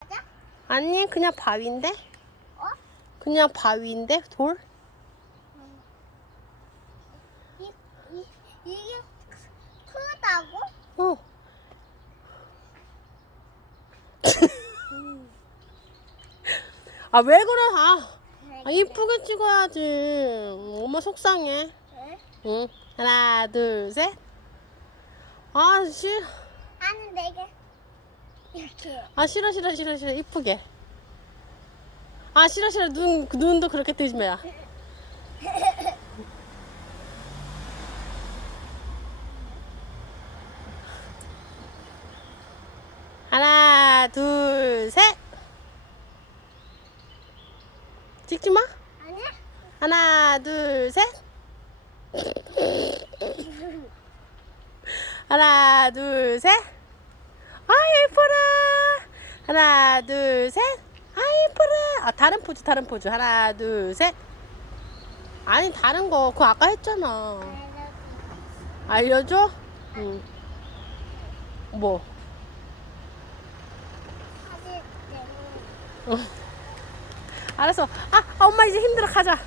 맞아? 아니 그냥 바위인데? 어? 그냥 바위인데 돌? 이, 이, 이게 크다고? 어. 아 왜 그래? 아, 아 이쁘게 찍어야지. 엄마 속상해. 왜? 응. 하나 둘 셋. 아 싫. 아니 내게 이렇게 아 싫어 싫어 싫어 싫어 이쁘게. 아 싫어 싫어 눈 눈도 그렇게 뜨지 마야. 하나 둘 셋. 찍지 마. 아니? 하나 둘 셋. 하나 둘 셋. 아 예뻐라. 하나 둘 셋. 아 예뻐라. 아 다른 포즈 다른 포즈. 하나 둘 셋. 아니 다른 거 그거 아까 했잖아. 알려줘? 응. 뭐? 때문에 알았어. 아, 아, 엄마 이제 힘들어 가자.